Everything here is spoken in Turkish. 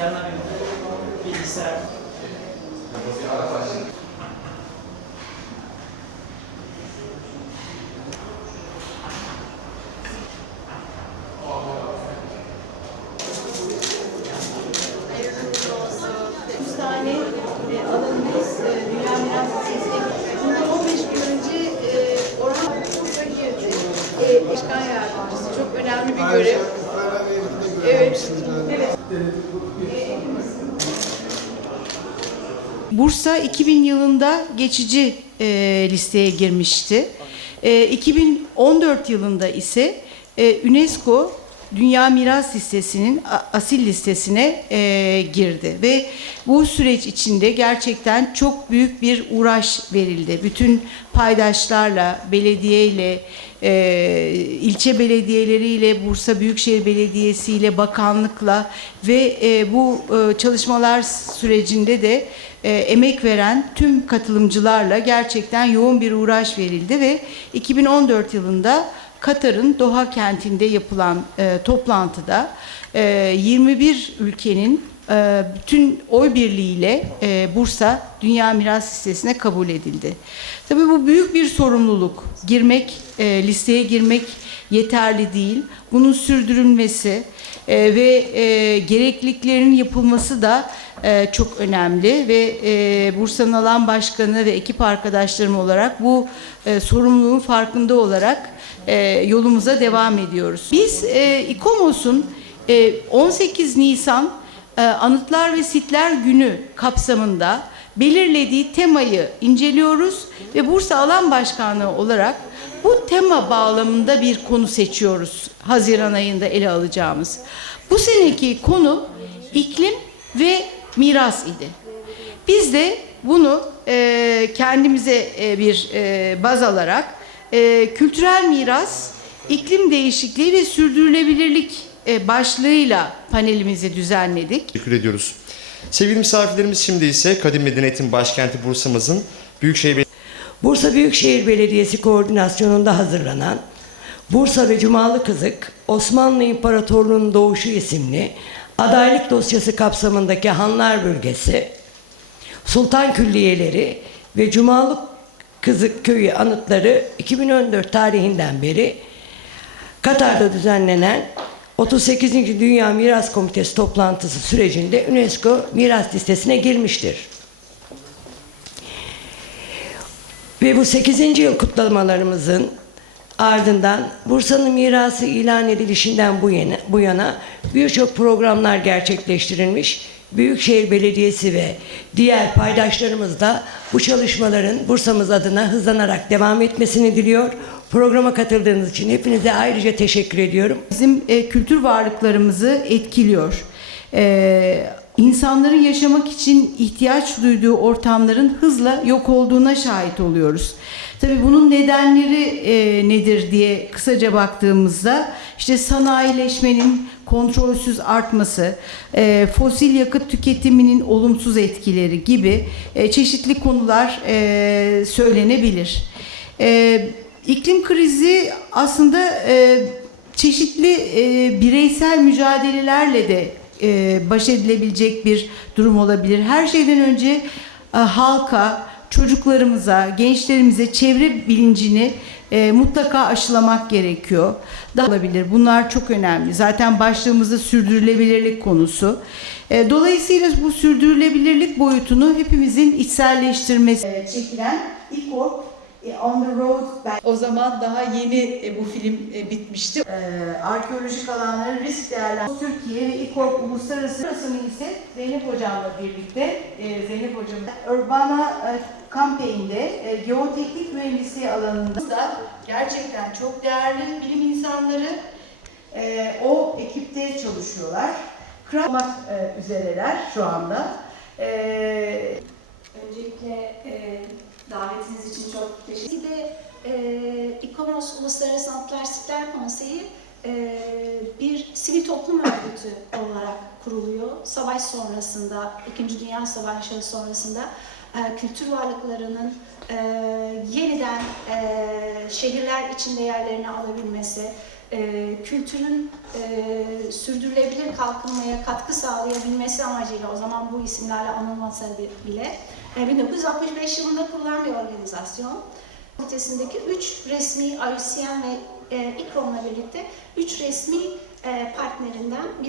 yanına bir bilgisayar. Üç tane alanımız Dünya Miras Listesi'ne Bundan 15 gün önce Orhan Kutlu'ya girdi. Başkan yardımcısı. Çok önemli bir görev. Bursa 2000 yılında geçici e, listeye girmişti. E, 2014 yılında ise e, UNESCO Dünya Miras Listesi'nin asil listesine e, girdi ve bu süreç içinde gerçekten çok büyük bir uğraş verildi. Bütün paydaşlarla, belediyeyle, e, ilçe belediyeleriyle, Bursa Büyükşehir Belediyesi ile, bakanlıkla ve e, bu e, çalışmalar sürecinde de e, emek veren tüm katılımcılarla gerçekten yoğun bir uğraş verildi ve 2014 yılında Katar'ın Doha kentinde yapılan e, toplantıda e, 21 ülkenin e, bütün oy birliğiyle e, Bursa Dünya Miras Listesi'ne kabul edildi. Tabii bu büyük bir sorumluluk. Girmek, e, listeye girmek yeterli değil. Bunun sürdürülmesi e, ve e, gerekliliklerin yapılması da e, çok önemli ve e, Bursa'nın alan başkanı ve ekip arkadaşlarım olarak bu e, sorumluluğun farkında olarak e, yolumuza devam ediyoruz. Biz e, İKOMOS'un e, 18 Nisan e, Anıtlar ve Sitler Günü kapsamında belirlediği temayı inceliyoruz ve Bursa Alan Başkanlığı olarak bu tema bağlamında bir konu seçiyoruz Haziran ayında ele alacağımız. Bu seneki konu iklim ve miras idi. Biz de bunu e, kendimize e, bir e, baz alarak e, kültürel miras, iklim değişikliği ve sürdürülebilirlik e, başlığıyla panelimizi düzenledik. Teşekkür ediyoruz. Sevgili misafirlerimiz şimdi ise Kadim Medeniyetin başkenti Bursa'mızın Büyükşehir Bursa Büyükşehir Belediyesi koordinasyonunda hazırlanan Bursa ve Cumalı Kızık Osmanlı İmparatorluğu'nun doğuşu isimli adaylık dosyası kapsamındaki Hanlar Bölgesi, Sultan Külliyeleri ve Cumalı Kızık Köyü anıtları 2014 tarihinden beri Katar'da düzenlenen 38. Dünya Miras Komitesi toplantısı sürecinde UNESCO miras listesine girmiştir. Ve bu 8. yıl kutlamalarımızın ardından Bursa'nın mirası ilan edilişinden bu yana, bu yana birçok programlar gerçekleştirilmiş. Büyükşehir Belediyesi ve diğer paydaşlarımız da bu çalışmaların Bursa'mız adına hızlanarak devam etmesini diliyor. Programa katıldığınız için hepinize ayrıca teşekkür ediyorum. bizim e, kültür varlıklarımızı etkiliyor. E, insanların yaşamak için ihtiyaç duyduğu ortamların hızla yok olduğuna şahit oluyoruz. Tabii bunun nedenleri e, nedir diye kısaca baktığımızda işte sanayileşmenin kontrolsüz artması, e, fosil yakıt tüketiminin olumsuz etkileri gibi e, çeşitli konular e, söylenebilir. E, iklim krizi aslında e, çeşitli e, bireysel mücadelelerle de e, baş edilebilecek bir durum olabilir. Her şeyden önce e, halka, çocuklarımıza, gençlerimize çevre bilincini e, mutlaka aşılamak gerekiyor. Daha olabilir. Bunlar çok önemli. Zaten başlığımızda sürdürülebilirlik konusu. E, dolayısıyla bu sürdürülebilirlik boyutunu hepimizin içselleştirmesi e, çekilen İKORP On the Road. O zaman daha yeni e, bu film e, bitmişti. E, arkeolojik alanların risk değerlendirmesi Türkiye ve İKORP Uluslararası Burası'nı ise Zeynep Hocam'la birlikte e, Zeynep Hocam Urbana e, Campaign'de e, geoteknik mühendisliği alanında da gerçekten çok değerli bilim insanları e, o ekipte çalışıyorlar. E, üzereler şu anda. E, Öncelikle e, davetiniz için çok teşekkür ederim. Bir de e, İKOMOS Uluslararası Sanatlar Sitler Konseyi e, bir sivil toplum örgütü olarak kuruluyor. Savaş sonrasında, İkinci Dünya Savaşı sonrasında e, kültür varlıklarının e, yeniden e, şehirler içinde yerlerini alabilmesi, e, kültürün e, sürdürülebilir kalkınmaya katkı sağlayabilmesi amacıyla o zaman bu isimlerle anılmasa bile 1965 yılında kurulan bir organizasyon. Komitesindeki üç resmi IUCN ve e, İKROM'la birlikte üç resmi e, partnerinden bir